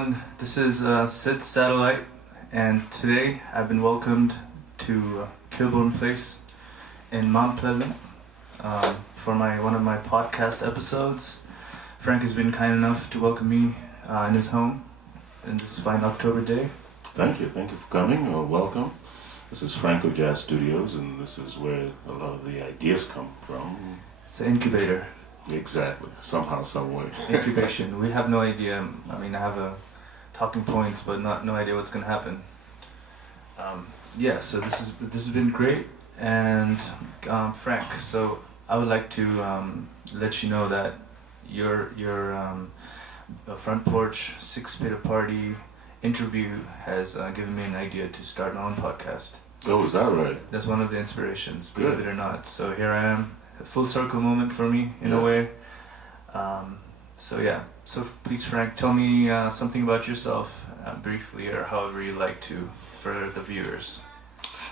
everyone. This is Sid Satellite, and today I've been welcomed to Kilbourne Place in Mount Pleasant for one of my podcast episodes. Frank has been kind enough to welcome me in his home in this fine October day. Thank you for coming. Welcome. This is Frankojazz Studios, and this is where a lot of the ideas come from. It's an incubator. Exactly. Somehow, some way. Incubation. We have no idea. I mean, I have talking points, but no idea what's going to happen. So this has been great. And Frank, so I would like to let you know that your Front Porch 6ftaparty interview has given me an idea to start my own podcast. Oh, is that right? That's one of the inspirations, Good. believe it or not. So here I am. A full circle moment for me, in a way. So please, Frank, tell me something about yourself, briefly, or however you like to, for the viewers.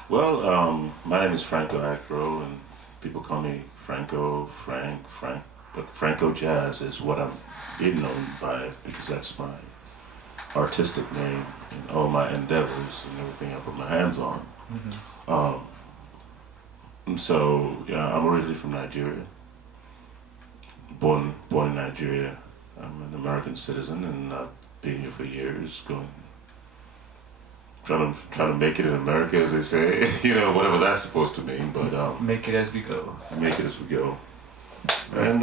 Well, my name is Franco Agbro, and people call me Frank, but Frankojazz is what I'm being known by, because that's my artistic name in all my endeavors and everything I put my hands on. Mm-hmm. So, I'm originally from Nigeria. Born in Nigeria. I'm an American citizen, and I've been here for years, trying to make it in America, as they say. Whatever that's supposed to mean. But make it as we go. Make it as we go. And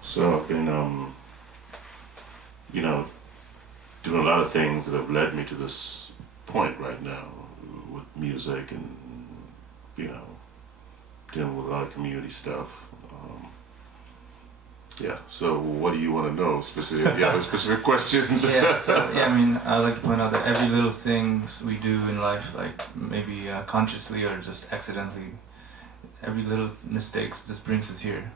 so I've been doing a lot of things that have led me to this point right now with music and dealing with a lot of community stuff. So what do you want to know specifically? Yeah, specific questions. I like to point out that every little thing we do in life, like maybe consciously or just accidentally, every little mistakes just brings us here.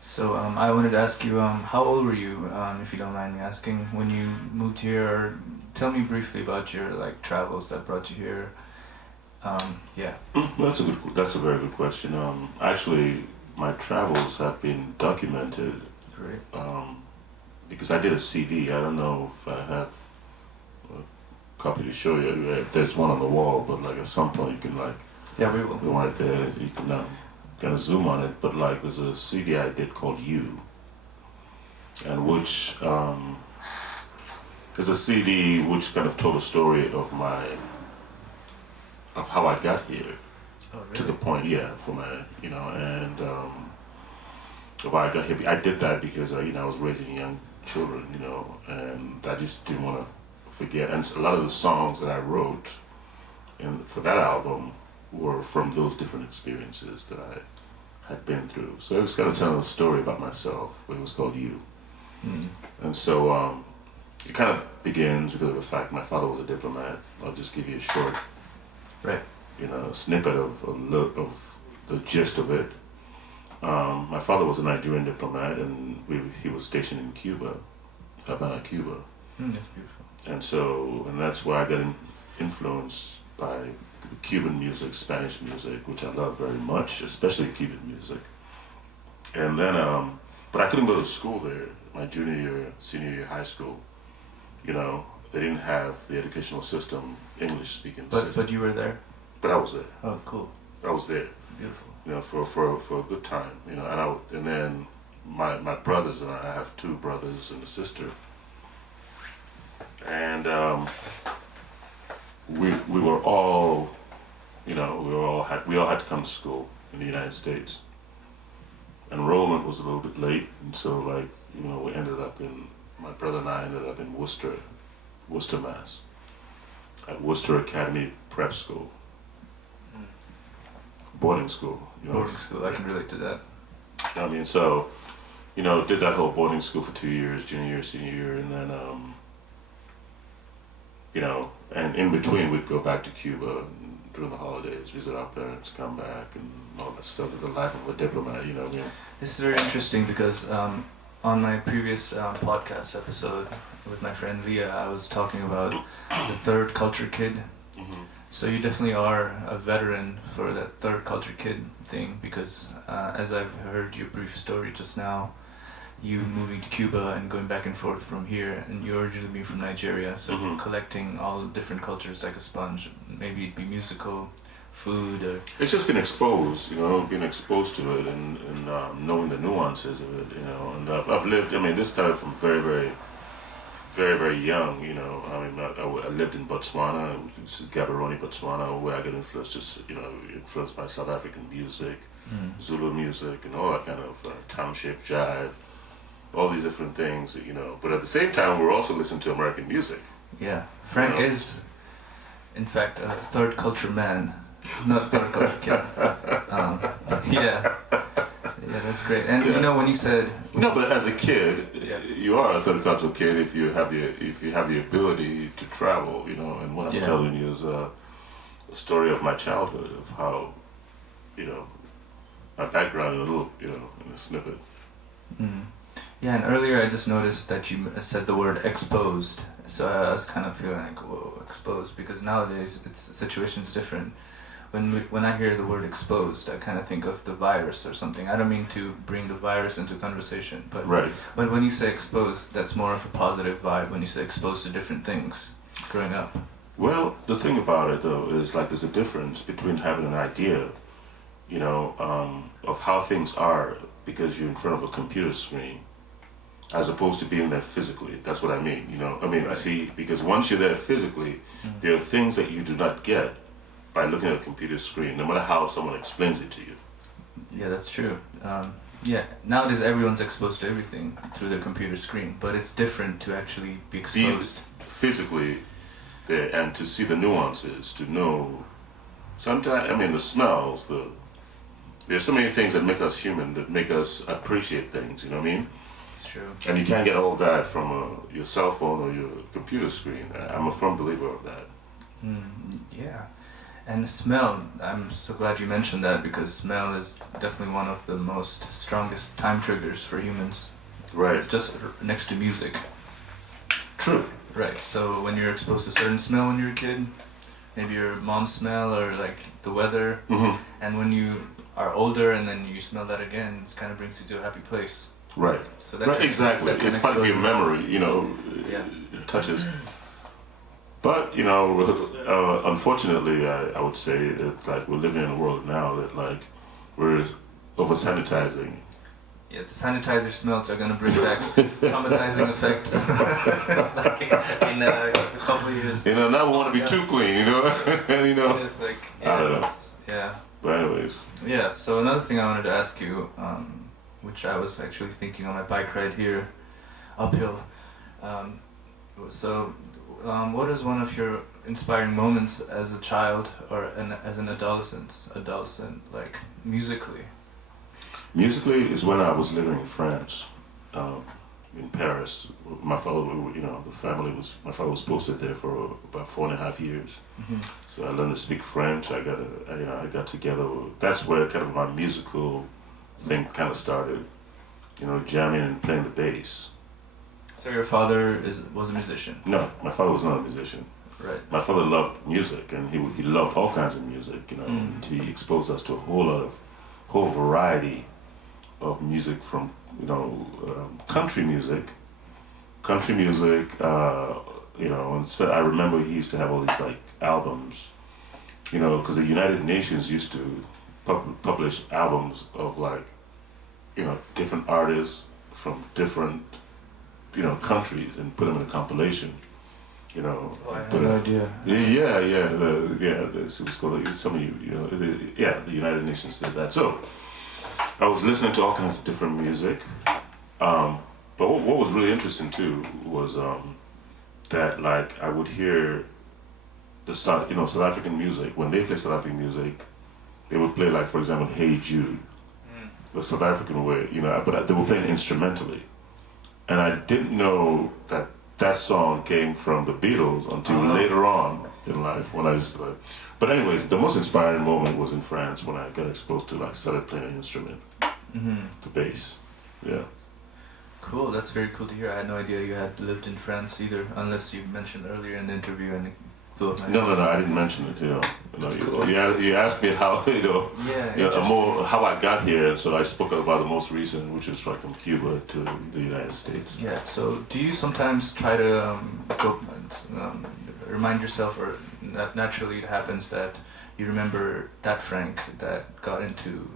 So I wanted to ask you, how old were you, if you don't mind me asking, when you moved here? Or tell me briefly about your travels that brought you here. Well, that's a very good question. Actually, my travels have been documented. Great. Because I did a CD. I don't know if I have a copy to show you. There's one on the wall, but at some point you can we will. Go right there. You can kind of zoom on it. But there's a CD I did called You, and which is a CD which kind of told a story of how I got here. Oh, really? To the point, for my, and of how I got here. I did that because, I was raising young children, and I just didn't want to forget. And a lot of the songs that I wrote for that album were from those different experiences that I had been through. So it was kind of telling a story about myself, but it was called You. Mm. And so it kind of begins because of the fact my father was a diplomat. I'll just give you a short snippet of the gist of it. My father was a Nigerian diplomat, and he was stationed in Cuba, Havana, Cuba. That's beautiful. And that's where I got influenced by Cuban music, Spanish music, which I love very much, especially Cuban music. And then, but I couldn't go to school there. My junior year, senior year, high school, they didn't have the educational system, English-speaking system. But you were there? But I was there. Oh, cool. I was there. Beautiful. For a good time, and then my brothers and I have two brothers and a sister, and we were all, we all had to come to school in the United States. Enrollment was a little bit late, and so my brother and I ended up in Worcester, Mass, at Worcester Academy Prep School. Boarding school. Boarding school, I can relate to that. Did that whole boarding school for 2 years, junior year, senior year, and then, and in between we'd go back to Cuba during the holidays, visit our parents, come back, and all that stuff. The life of a diplomat, This is very interesting because on my previous podcast episode with my friend Leah, I was talking about the third culture kid. Mm-hmm. So you definitely are a veteran for that third culture kid thing, because as I've heard your brief story just now, you moving to Cuba and going back and forth from here, and you originally being from Nigeria, so collecting all different cultures like a sponge. Maybe it'd be musical, food, or... It's just been exposed, being exposed to it and knowing the nuances of it, and I've lived, this started from very, very, very, very young, I lived in Botswana, Gaborone, Botswana, where I got influenced by South African music, Zulu music, and all that kind of township jive, all these different things, but at the same time, we're also listening to American music. Yeah, Frank is, in fact, a third culture man. Not third culture kid. Yeah, that's great. And when you said no, but as a kid, you are a third culture kid if you have the ability to travel. And what I'm telling you is a story of my childhood, of how my background in a little in a snippet. Yeah, and earlier I just noticed that you said the word exposed, so I was kind of feeling like, whoa, exposed, because nowadays the situation's different. When I hear the word exposed, I kind of think of the virus or something. I don't mean to bring the virus into conversation, but when you say exposed, that's more of a positive vibe when you say exposed to different things growing up. Well, the thing about it, though, is like there's a difference between having an idea, of how things are because you're in front of a computer screen, as opposed to being there physically. That's what I mean, See, because once you're there physically, there are things that you do not get by looking at a computer screen, no matter how someone explains it to you. Yeah, that's true. Nowadays everyone's exposed to everything through their computer screen, but it's different to actually be exposed physically there and to see the nuances, to know. Sometimes, the smells, there's so many things that make us human, that make us appreciate things, you know what I mean? It's true. And you can't get all that from your cell phone or your computer screen. I'm a firm believer of that. Yeah. And smell, I'm so glad you mentioned that, because smell is definitely one of the most strongest time triggers for humans. Right. Just next to music. True. Right, so when you're exposed to certain smell when you're a kid, maybe your mom's smell or like the weather, and when you are older and then you smell that again, it kind of brings you to a happy place. Right. So that exactly. It's part of your memory, it touches. But, unfortunately, I would say that, like, we're living in a world now that, like, we're over-sanitizing. Yeah, the sanitizer smells are going to bring back traumatizing effects in a couple of years. Now we want to be too clean, and, It's like, I don't know. Yeah. But anyways. Yeah, so another thing I wanted to ask you, which I was actually thinking on my bike ride here, uphill. What is one of your inspiring moments as a child or as an adolescent, like musically? Musically is when I was living in France, in Paris. My father, my father was posted there for about 4.5 years. So I learned to speak French. I got together. That's where kind of my musical thing kind of started. Jamming and playing the bass. So your father was a musician? No, my father was not a musician. Right. My father loved music, and he loved all kinds of music. And he exposed us to a whole variety of music, from country music. And so I remember he used to have all these like albums, because the United Nations used to publish albums of like different artists from different countries and put them in a compilation. I have no idea. It was called some of the United Nations did that. So I was listening to all kinds of different music. But what was really interesting too was that like I would hear the South African music. When they play South African music, they would play like, for example, Hey Jude, the South African way, but they were playing instrumentally. And I didn't know that song came from the Beatles until later on in life, when I just like. But anyways, the most inspiring moment was in France when I got exposed to, like, started playing an instrument, the bass. Yeah. Cool, that's very cool to hear. I had no idea you had lived in France either, unless you mentioned earlier in the interview, and go ahead. No, I didn't mention it. That's cool. You asked me how how I got here, so I spoke about the most recent, which is from Cuba to the United States. Yeah. So do you sometimes try to remind yourself, or naturally it happens that you remember that Frank that got into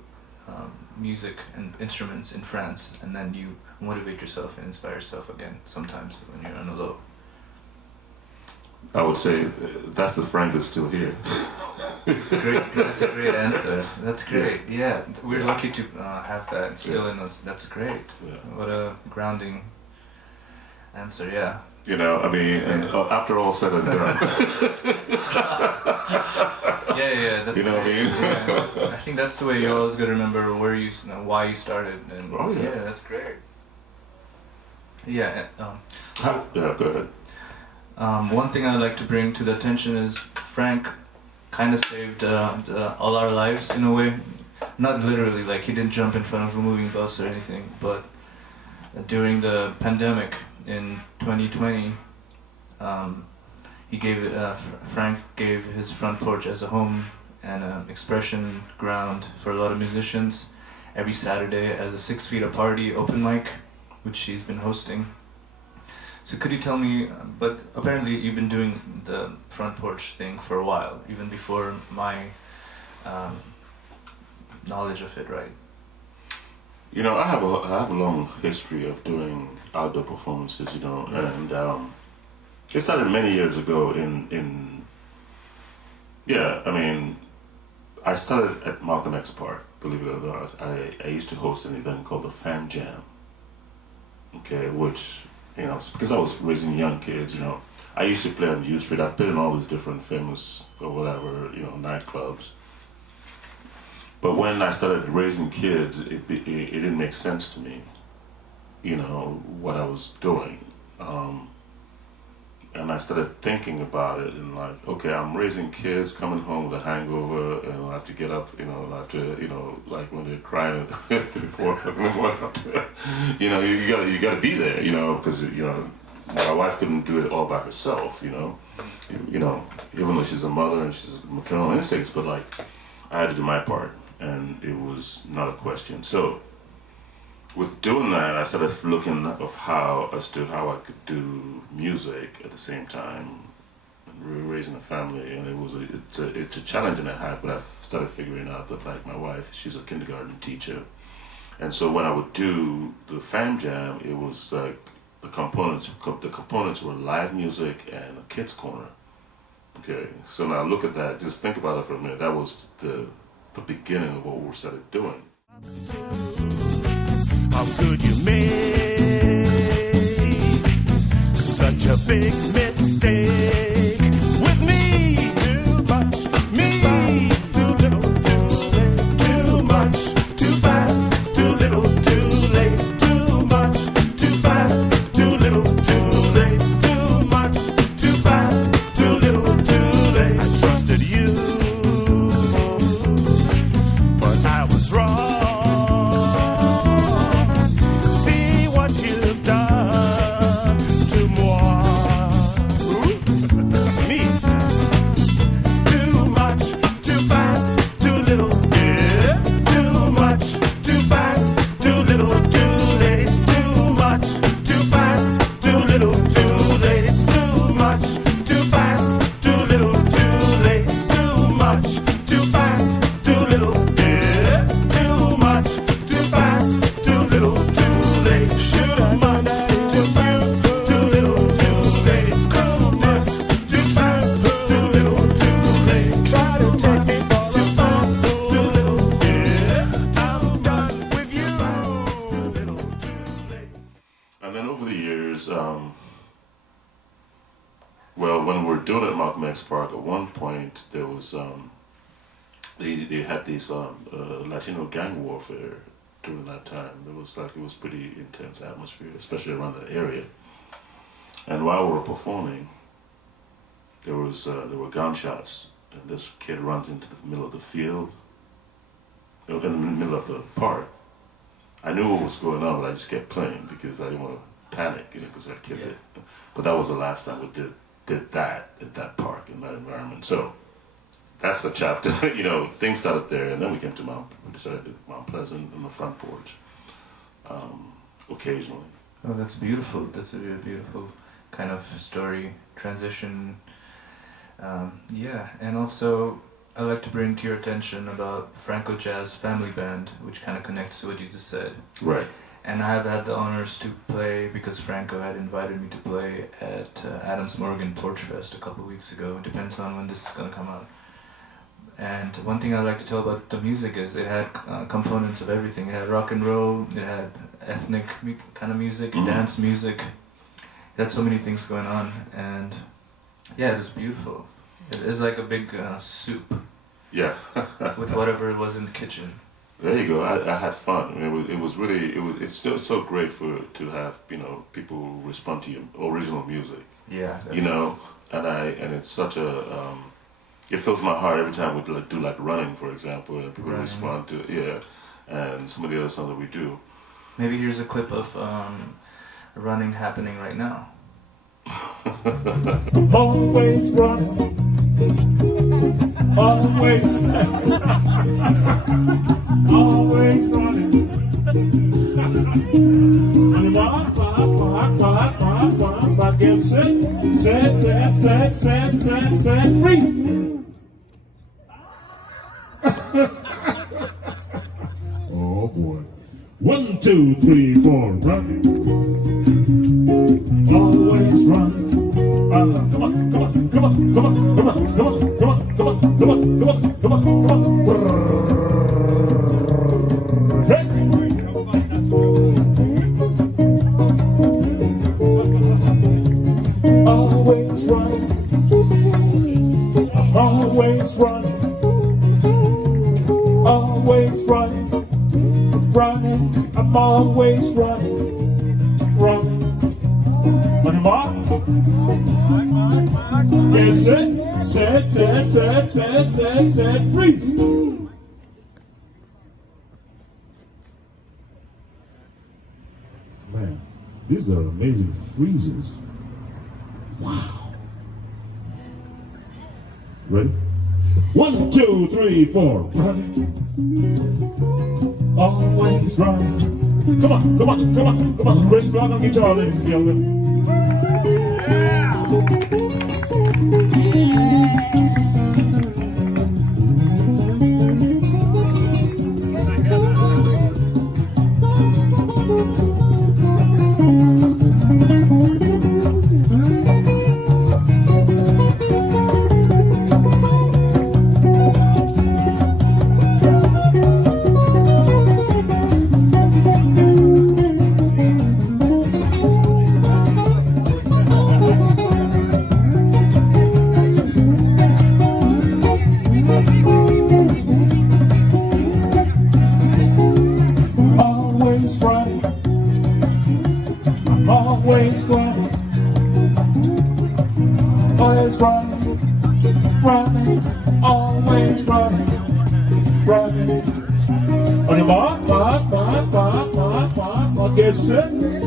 music and instruments in France, and then you motivate yourself and inspire yourself again sometimes when you're on the low? I would say that's the Frank that's still here. Great, that's a great answer. That's great. Yeah, we're lucky to have that still in us. That's great. Yeah. What a grounding answer. Yeah. And after all said and done. yeah, that's you know great. what I mean? Yeah. I think that's the way you always got to remember why you started. And yeah, that's great. Yeah. Go ahead. One thing I'd like to bring to the attention is Frank kind of saved all our lives in a way. Not literally, like he didn't jump in front of a moving bus or anything, but during the pandemic in 2020, Frank gave his front porch as a home and an expression ground for a lot of musicians every Saturday as a 6ftaparty open mic, which he's been hosting. So could you tell me, but apparently you've been doing the front porch thing for a while, even before my knowledge of it, right? I have a long history of doing outdoor performances, and it started many years ago I started at Malcolm X Park, believe it or not. I used to host an event called the Fam Jam, which, because I was raising young kids, I used to play on U Street. I've played in all these different famous or whatever, nightclubs. But when I started raising kids, it didn't make sense to me, what I was doing. And I started thinking about it and I'm raising kids coming home with a hangover, and I have to get up, like when they're crying at 3, 4 o'clock in the morning, you gotta be there, because, my wife couldn't do it all by herself, even though she's a mother and she's maternal instincts, but I had to do my part, and it was not a question. So with doing that, I started looking as to how I could do music at the same time, and raising a family, and it's a challenge and a half. But I've started figuring out that my wife, she's a kindergarten teacher, and so when I would do the Fam Jam, it was the components were live music and a kids corner. Okay, so now look at that. Just think about it for a minute. That was the beginning of what we started doing. How could you make such a big mistake with me? Too much, me, too little, too late. Too much, too fast, too little, too late. Too much, too fast, too little, too late. Too much, too fast, too little, too late. I trusted you, but I was wrong. Park, at one point there was they had this Latino gang warfare during that time. It was pretty intense atmosphere, especially around that area. And while we were performing, there were gunshots, and this kid runs into the middle of the field, in the middle of the park. I knew what was going on, but I just kept playing because I didn't want to panic, because we had kids. Yeah. But that was the last time we did did that at that park in that environment. So that's the chapter. Things started there, and then we decided to do Mount Pleasant on the front porch occasionally. Oh, that's beautiful. That's a really beautiful kind of story transition. Yeah, and also I'd like to bring to your attention about Frankojazz Family Band, which kind of connects to what you just said. Right. And I have had the honors to play, because Franco had invited me to play at Adams Morgan Porch Fest a couple of weeks ago. It depends on when this is going to come out. And one thing I'd like to tell about the music is it had components of everything. It had rock and roll, it had ethnic kind of music, dance music. It had so many things going on, and yeah, it was beautiful. It is like a big soup. Yeah. with whatever it was in the kitchen. There you go. I had fun. It's still so great to have people respond to your original music. Yeah. And it's such a it fills my heart every time we do like Runnin, for example, and people respond to and some of the other songs that we do. Maybe here's a clip of Running happening right now. Always running, always running, always running. Get set, freeze. Oh boy. 1, 2, 3, 4, run. Always run. Come on, come on, come on, come on, come on, come on, come on, come on, come on, come on, come on, come on, come on. Hey! Always running. I'm always running. Always running. Running. I'm always running. Running. On your mark. Get set, freeze. Man, these are amazing freezes. Wow. Ready? 1, 2, 3, 4. Running. Always running. Come on, come on, come on, come on. Chris Block on guitar, ladies and gentlemen.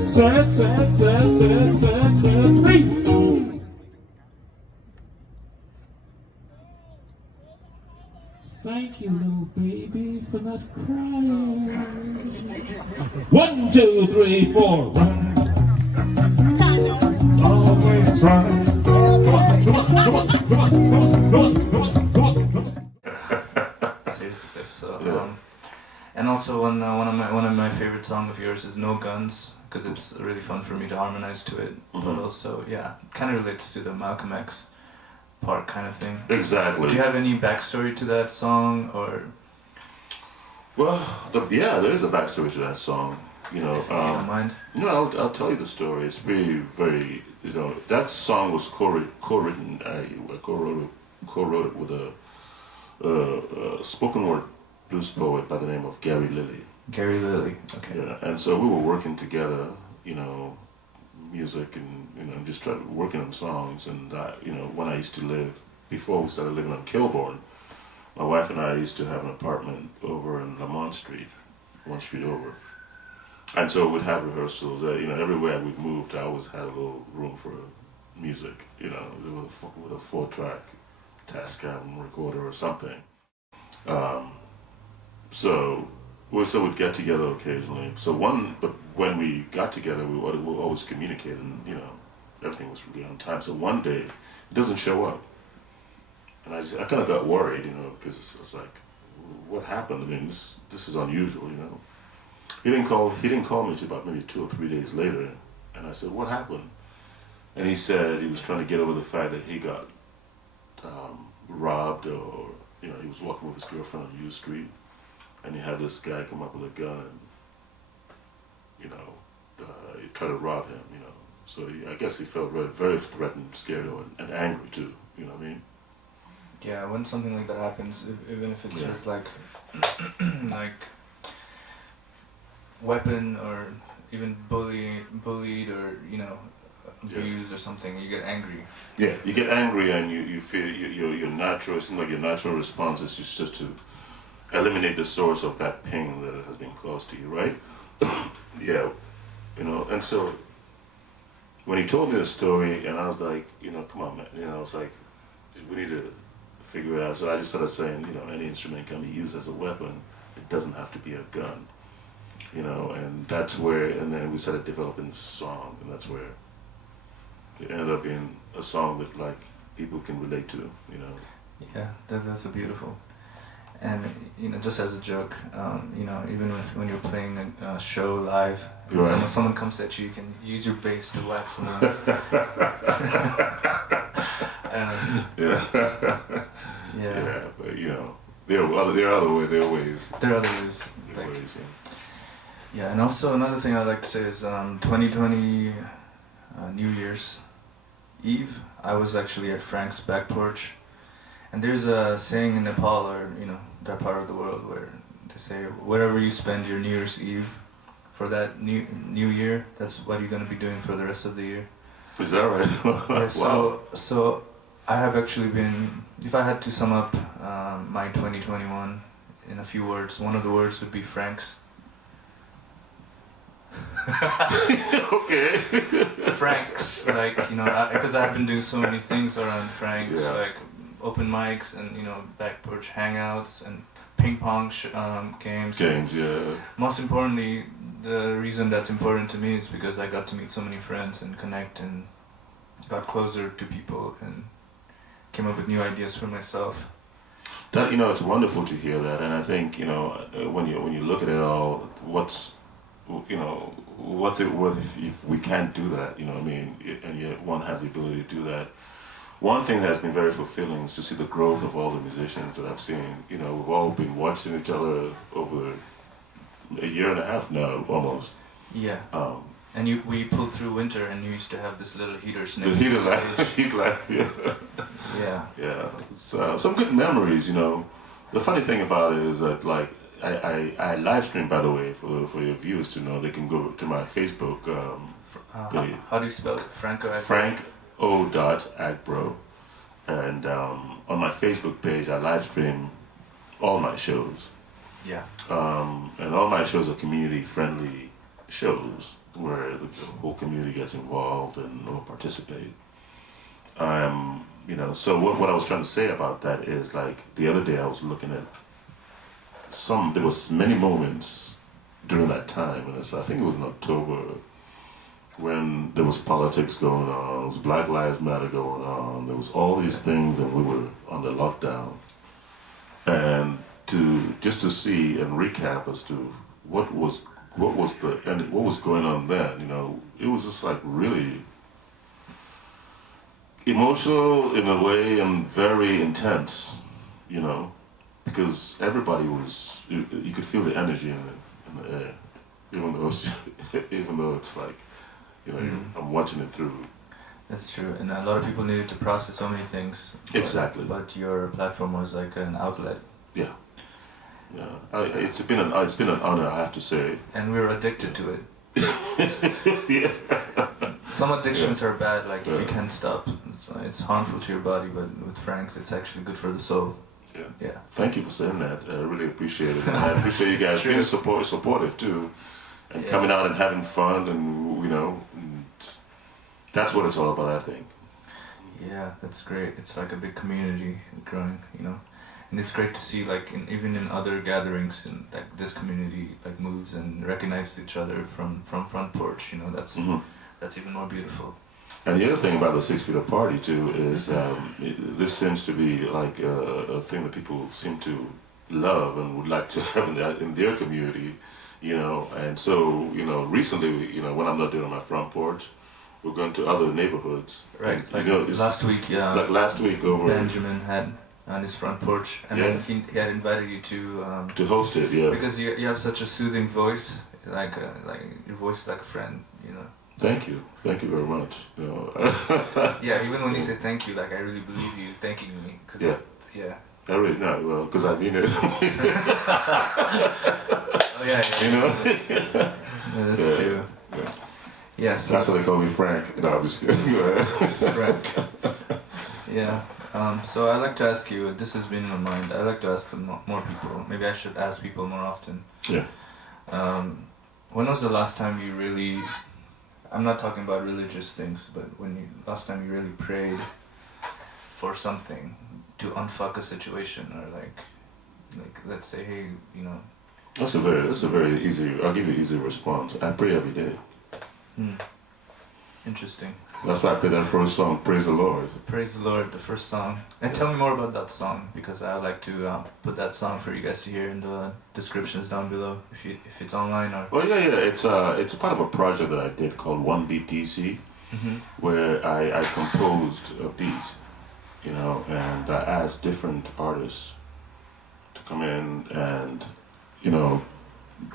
Set, freeze! Thank you, little baby, for not crying. 1, 2, 3, 4, run. Always run. Come on, come on, come on, come on, come on, come on, come on, come on, come on. Seriously, so and also one of my favorite songs of yours is No Guns, because it's really fun for me to harmonize to it, but also kind of relates to the Malcolm X part kind of thing. Exactly. Do you have any backstory to that song, or? Well, there is a backstory to that song. If you don't mind. No, I'll tell you the story. It's very, very. That song was co-written. I co-wrote it with a spoken word blues poet by the name of Gary Lilly. Gary Lilly. Okay. Yeah, and so we were working together. Music and just working on songs. And when I used to live, before we started living on Kilbourne, my wife and I used to have an apartment over in Lamont Street, one street over. And so we'd have rehearsals. Everywhere we moved, I always had a little room for music, you know, with a 4-track Tascam recorder or something. So we'd get together occasionally. But when we got together, we would always communicate, and you know, everything was really on time. So one day, he doesn't show up, and I kind of got worried, you know, because I was like, what happened? I mean, this is unusual, you know. He didn't call me until about maybe 2 or 3 days later, and I said, what happened? And he said he was trying to get over the fact that he got robbed, or you know, he was walking with his girlfriend on U Street, and he had this guy come up with a gun and, you know, he tried to rob him, you know. So I guess he felt very, very threatened, scared, and angry too, you know what I mean? Yeah, when something like that happens, even if it's sort of like weapon or even bullied or, you know, abused or something, you get angry. Yeah, you get angry and you feel your natural, it seems like your natural response is just to eliminate the source of that pain that has been caused to you, right? Yeah, you know, and so when he told me the story, and I was like, you know, come on, man, you know, it's like, we need to figure it out. So I just started saying, you know, any instrument can be used as a weapon. It doesn't have to be a gun, you know, and that's where, and then we started developing this song, and that's where it ended up being a song that, like, people can relate to, you know. Yeah, that's so beautiful. And, you know, just as a joke, you know, even when you're playing a show live, right, someone comes at you, you can use your bass to whack someone. Yeah, but, you know, there are other ways. There are other ways. Yeah, and also another thing I'd like to say is 2020 New Year's Eve, I was actually at Frank's back porch. And there's a saying in Nepal, or, you know, that part of the world, where they say, wherever you spend your New Year's Eve for that new year, that's what you're going to be doing for the rest of the year. Is that right? Yeah, so I have actually been, if I had to sum up my 2021 in a few words, one of the words would be Frank's. Okay. Frank's, like, you know, because I've been doing so many things around Frank's, like open mics and, you know, back porch hangouts and ping pong games. Yeah. Most importantly, the reason that's important to me is because I got to meet so many friends and connect and got closer to people and came up with new ideas for myself. That, you know, it's wonderful to hear that, and I think, you know, when you look at it all, what's it worth if we can't do that, you know what I mean? And yet one has the ability to do that. One thing that has been very fulfilling is to see the growth of all the musicians that I've seen. You know, we've all been watching each other over a year and a half now, almost. Yeah. And we pulled through winter, and you used to have this little heaters next to the stage. Heat lamp, yeah. So, some good memories, you know. The funny thing about it is that, like, I live stream, by the way, for your viewers to know. They can go to my Facebook page. How do you spell it? Franko.Agbro. And on my Facebook page, I live stream all my shows. Yeah. And all my shows are community-friendly shows where the whole community gets involved and will participate. You know, so what I was trying to say about that is, like, the other day I was looking at there was many moments during that time, and I think it was in October, when there was politics going on, there was Black Lives Matter going on, there was all these things, and we were under lockdown. And to see and recap as to what was going on then, you know, it was just like really emotional in a way and very intense, you know. Because everybody was, you could feel the energy in the air, even though it's like, you know, I'm watching it through. That's true, and a lot of people needed to process so many things. Exactly. But your platform was like an outlet. Yeah. It's been an honor, I have to say. And we were addicted to it. Yeah. Some addictions are bad, like if you can't stop, it's harmful to your body. But with Frank's, it's actually good for the soul. Yeah. Thank you for saying that. I really appreciate it. And I appreciate you guys being supportive too, and coming out and having fun, and you know, and that's what it's all about. I think Yeah, that's great. It's like a big community growing, you know, and it's great to see like even in other gatherings, and like this community like moves and recognizes each other from front porch. You know, that's even more beautiful. And the other thing about the 6ftaparty too is this seems to be like a thing that people seem to love and would like to have in their community, you know. And so, you know, recently, you know, when I'm not doing on my front porch, we're going to other neighborhoods. Right, and, like you know, last week, yeah. Like last week over. Benjamin had on his front porch, and then he had invited you to host it, yeah. Because you have such a soothing voice, like your voice is like a friend, you know. Thank you very much. You know. Yeah, even when you say thank you, like I really believe you thanking me. Cause, yeah. I really not well, because I mean it. Oh yeah. You know. Yeah, that's true. Yeah. Yeah, so that's why they call me Frank. No, I'm just kidding. Go ahead. Frank. Yeah. So I like to ask you. This has been in my mind. I like to ask more people. Maybe I should ask people more often. Yeah. When was the last time you really? I'm not talking about religious things, but last time you really prayed for something to unfuck a situation, or like let's say, hey, you know. That's a very easy. I'll give you an easy response. I pray every day. Interesting. That's why I played that first song, Praise the Lord. Praise the Lord, the first song. And tell me more about that song, because I would like to put that song for you guys to hear in the descriptions down below, if it's online or... Oh yeah, it's part of a project that I did called 1Beat DC, where I composed a beat, you know, and I asked different artists to come in and, you know,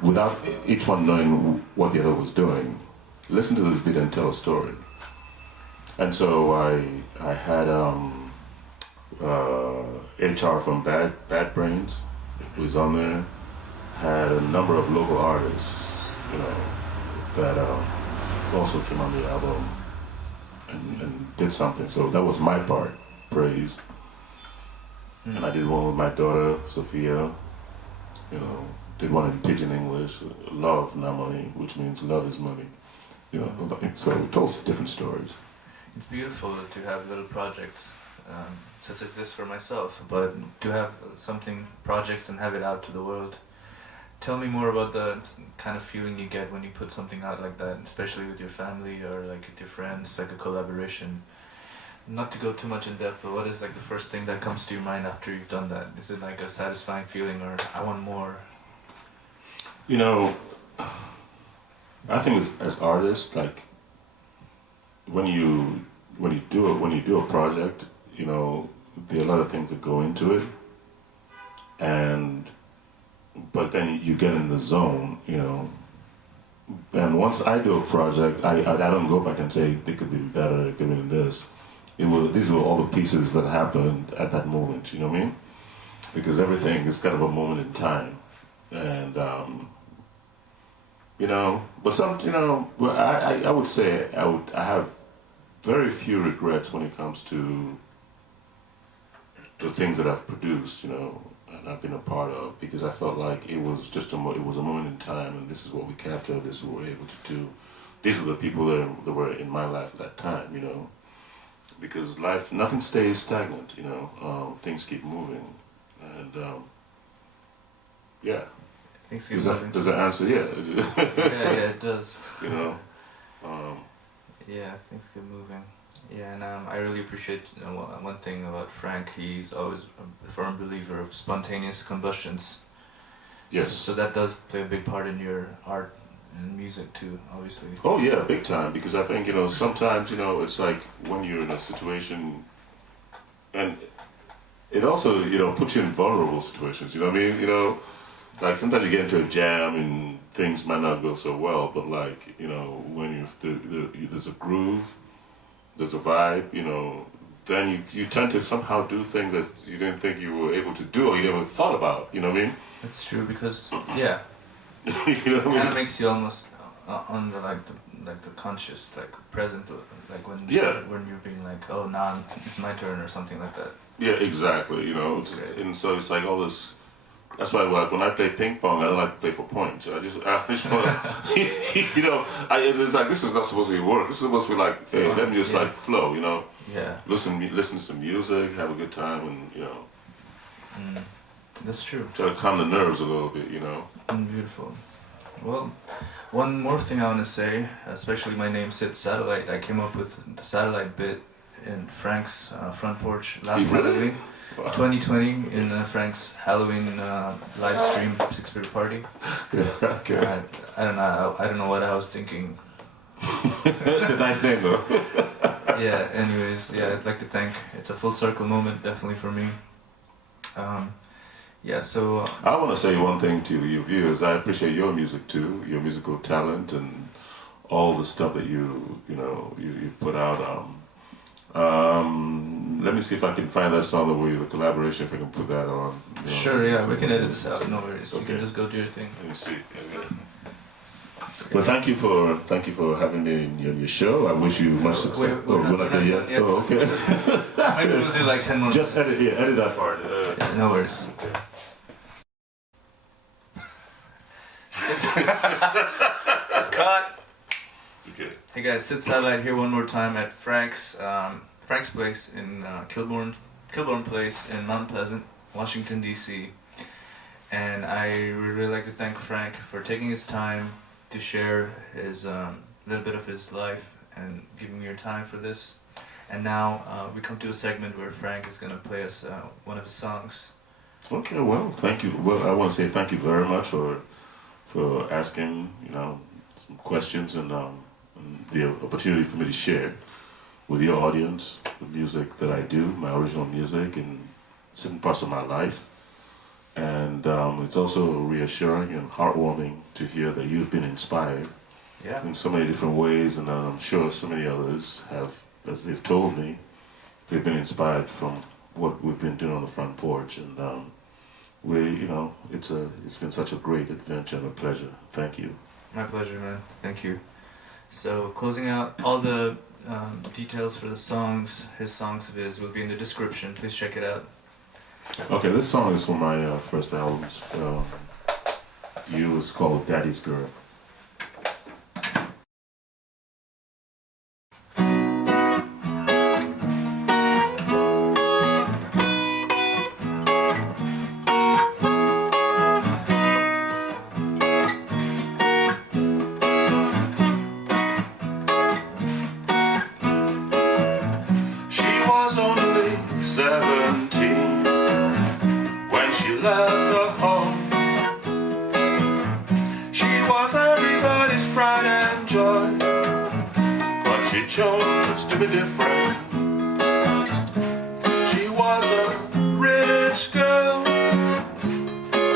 without each one knowing what the other was doing, listen to this beat and tell a story. And so I had HR from Bad Brains, who was on there. Had a number of local artists, you know, that also came on the album and did something. So that was my part, praise. And I did one with my daughter, Sophia. You know, did one in Pidgin English, love, not money, which means love is money. You know, so it told different stories. It's beautiful to have little projects such as this for myself, but to have projects and have it out to the world. Tell me more about the kind of feeling you get when you put something out like that, especially with your family or like with your friends, like a collaboration. Not to go too much in depth, but what is like the first thing that comes to your mind after you've done that? Is it like a satisfying feeling, or I want more? You know, I think as artists, like when you do a project, you know, there are a lot of things that go into it, but then you get in the zone, you know. And once I do a project, I don't go back and say it could be better, it could be this. These were all the pieces that happened at that moment, you know what I mean? Because everything is kind of a moment in time, and you know. But I would say I have very few regrets when it comes to the things that I've produced, you know, and I've been a part of, because I felt like it was just a moment in time, and this is what we captured, this is what we're able to do. These were the people that were in my life at that time, you know, because life, nothing stays stagnant, you know, things keep moving, and yeah. Things keep moving. Does that answer? Yeah. Yeah, it does. You know. Yeah, things keep moving. Yeah, and I really appreciate one thing about Frank. He's always a firm believer of spontaneous combustions. Yes. So that does play a big part in your art and music too, obviously. Oh yeah, big time. Because I think, you know, sometimes, you know, it's like when you're in a situation, and it also, you know, puts you in vulnerable situations. You know what I mean? You know, like sometimes you get into a jam and things might not go so well, but like, you know, when there's a groove, there's a vibe, you know, then you tend to somehow do things that you didn't think you were able to do or you never thought about, you know what I mean? That's true, because, yeah, you know what I mean? It kind of makes you almost on the conscious, like present, like when you're being like, oh, now it's my turn or something like that. Yeah, exactly, you know, and so it's like all this. That's why, like, when I play ping pong, I don't like to play for points. I just want to, you know, it's like, this is not supposed to be work. This is supposed to be like, hey, let me just like flow, you know. Yeah. Listen to some music, have a good time, and That's true. try to calm the nerves a little bit. Beautiful. Well, one more thing I want to say, especially my name Sid Satellite. I came up with the satellite bit in Frank's front porch last Halloween, 2020, in Frank's Halloween live stream 6ftaparty. Yeah, okay. I don't know what I was thinking. It's a nice name though. Yeah. Anyways, yeah, I'd like to thank. It's a full circle moment, definitely for me. Yeah. So I want to say one thing to your viewers. I appreciate your music too, your musical talent, and all the stuff that you put out. Let me see if I can find that song with the collaboration. If I can put that on. Sure. Yeah, we can edit this out. No worries. Okay. You can just go do your thing. Let me see. Well, thank you for having me in your show. I wish you much success. We're not there yet. yet. Oh, okay. Maybe we'll do like 10 more. Just edit that part. Yeah, no worries. Okay. Cut. Okay. Hey guys, Sid Satellite here one more time at Frank's place in Kilbourne Place in Mount Pleasant, Washington D.C. And I would really like to thank Frank for taking his time to share his little bit of his life and giving me your time for this. And now we come to a segment where Frank is going to play us one of his songs. Okay. Well, thank you. Well, I want to say thank you very much for asking some questions and the opportunity for me to share with your audience the music that I do, my original music, and certain parts of my life. And it's also reassuring and heartwarming to hear that you've been inspired in so many different ways, and I'm sure so many others have, as they've told me, they've been inspired from what we've been doing on the front porch. And it's been such a great adventure and a pleasure. Thank you. My pleasure, man. Thank you. So closing out, all the details for the songs, his songs of his, will be in the description. Please check it out. Okay, this song is from my first albums. It was called Daddy's Girl. She was only 17 when she left her home. She was everybody's pride and joy, but she chose to be different. She was a rich girl.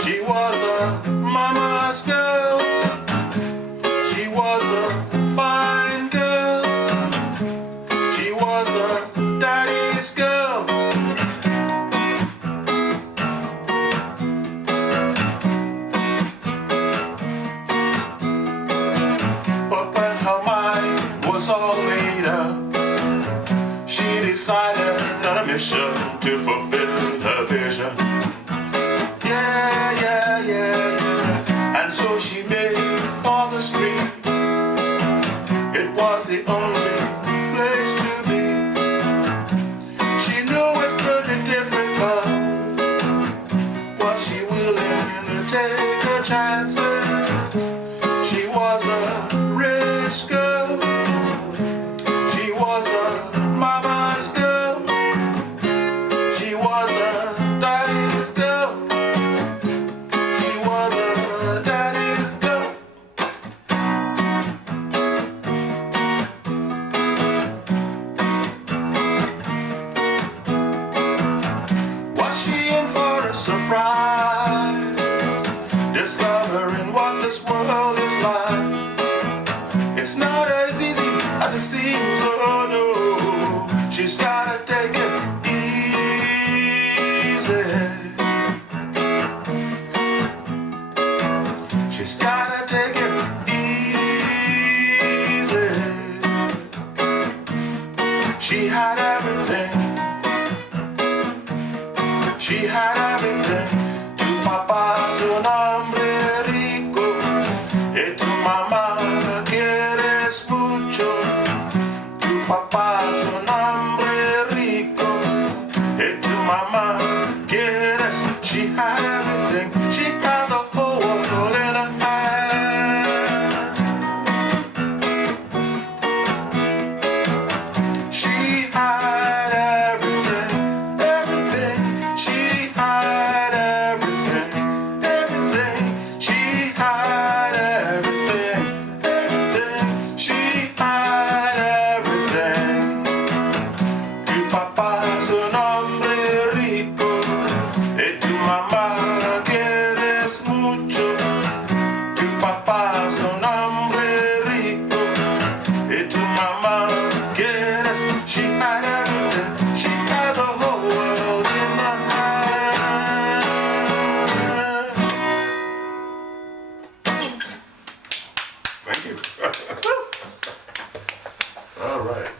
She was a mama's girl. She was a fine girl. She was a daddy's girl. But when her mind was all made up, she decided on a mission to fulfill her vision. Yeah. And so she made for the street. It was the only place to be. She knew it could be difficult. Was she willing to take her chances? She was a rich girl. She was a mama's girl. She was a daddy's girl. She was a daddy's girl. Was she in for a surprise? Discovering what this world is like. It's not as easy as it seems, oh no. She's gotta take it easy. She's gotta take it easy. She had everything. She had everything. Tu papá es un hombre rico y tu mamá quieres mucho. Tu papá es un hombre All right.